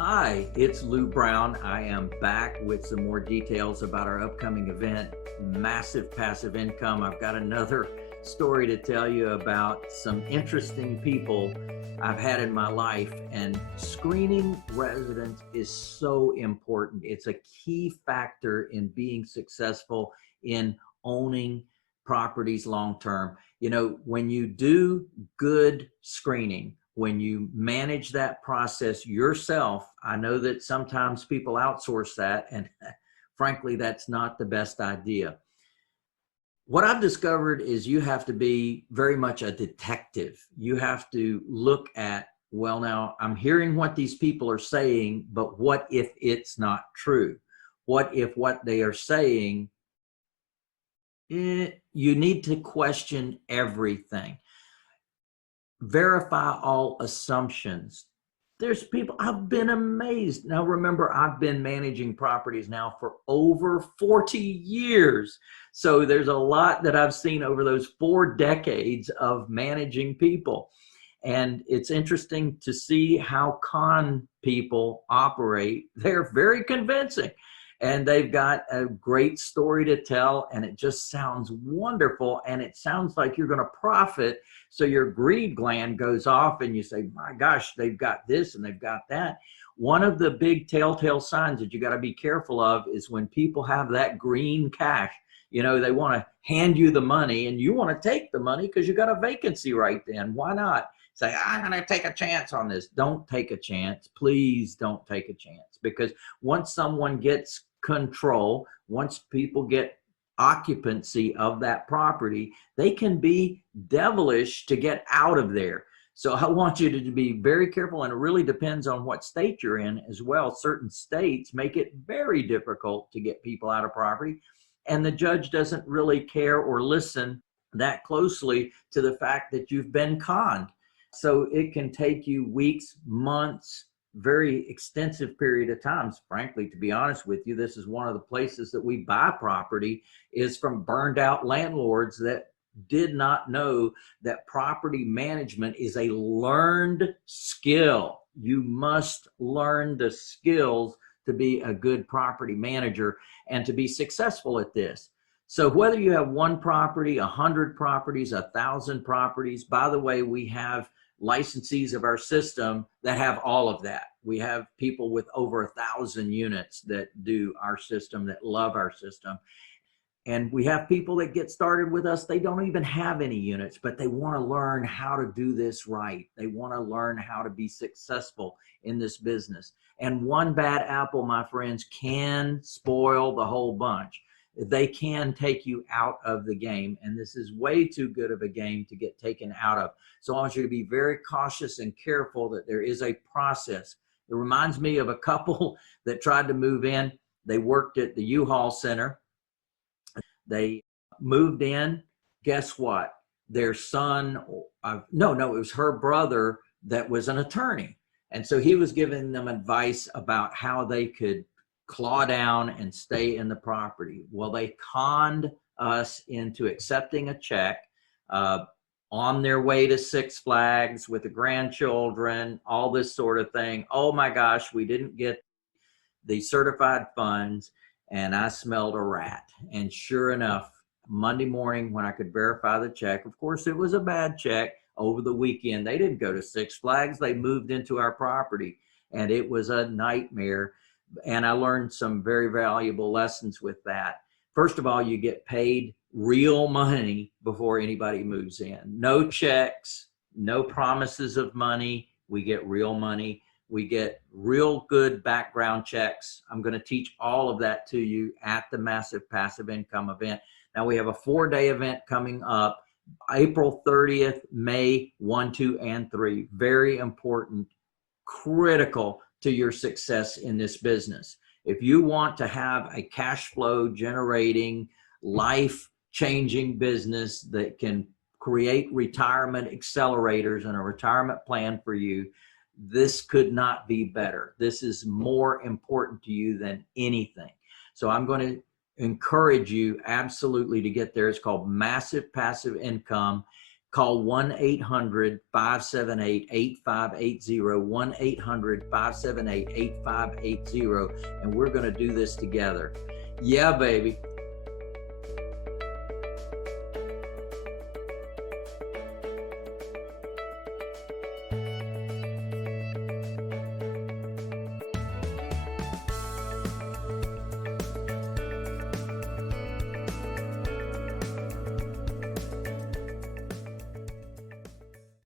Hi, it's Lou Brown. I am back with some more details about our upcoming event, Massive Passive Income. I've got another story to tell you about some interesting people I've had in my life, and screening residents is so important. It's a key factor in being successful in owning properties long term. You know, when you do good screening, when you manage that process yourself, I know that sometimes people outsource that, and frankly, that's not the best idea. What I've discovered is you have to be very much a detective. You have to look at, well, now I'm hearing what these people are saying, but what if it's not true? What if what they are saying, you need to question everything. Verify all assumptions. There's people, I've been amazed. Now, remember, I've been managing properties now for over 40 years. So there's a lot that I've seen over those 4 decades of managing people. And it's interesting to see how con people operate. They're very convincing and they've got a great story to tell, and it just sounds wonderful, and it sounds like you're going to profit. So your greed gland goes off and you say, my gosh, they've got this and they've got that. One of the big telltale signs that you got to be careful of is when people have that green cash. You know, they want to hand you the money and you want to take the money because you got a vacancy right then. Why not say, I'm going to take a chance on this? Don't take a chance. Please don't take a chance, because once someone gets control, once people get occupancy of that property, they can be devilish to get out of there. So I want you to be very careful, and it really depends on what state you're in as well. Certain states make it very difficult to get people out of property, and the judge doesn't really care or listen that closely to the fact that you've been conned. So it can take you weeks, months, very extensive period of times. Frankly, to be honest with you, this is one of the places that we buy property, is from burned out landlords that did not know that property management is a learned skill. You must learn the skills to be a good property manager and to be successful at this. So whether you have one property, 100 properties, 1,000 properties, by the way, we have licensees of our system that have all of that. We have people with over 1,000 units that do our system, that love our system. And we have people that get started with us, they don't even have any units, but they want to learn how to do this right. They want to learn how to be successful in this business. And one bad apple, my friends, can spoil the whole bunch. They can take you out of the game, and this is way too good of a game to get taken out of. So I want you to be very cautious and careful that there is a process. It reminds me of a couple that tried to move in. They worked at the U-Haul Center. They moved in. Guess what? Their son, no, it was her brother that was an attorney. And so he was giving them advice about how they could claw down and stay in the property. Well, they conned us into accepting a check on their way to Six Flags with the grandchildren, all this sort of thing. Oh my gosh, we didn't get the certified funds, and I smelled a rat. And sure enough, Monday morning when I could verify the check, of course it was a bad check. Over the weekend, they didn't go to Six Flags, they moved into our property, and it was a nightmare. And I learned some very valuable lessons with that. First of all, you get paid real money before anybody moves in. No checks, no promises of money. We get real money. We get real good background checks. I'm going to teach all of that to you at the Massive Passive Income event. Now we have a 4-day event coming up, April 30th, May 1, 2, and 3. Very important, critical to your success in this business. If you want to have a cash flow generating, life changing business that can create retirement accelerators and a retirement plan for you, this could not be better. This is more important to you than anything. So I'm going to encourage you absolutely to get there. It's called Massive Passive Income. Call 1-800-578-8580, 1-800-578-8580, and we're going to do this together. Yeah, baby.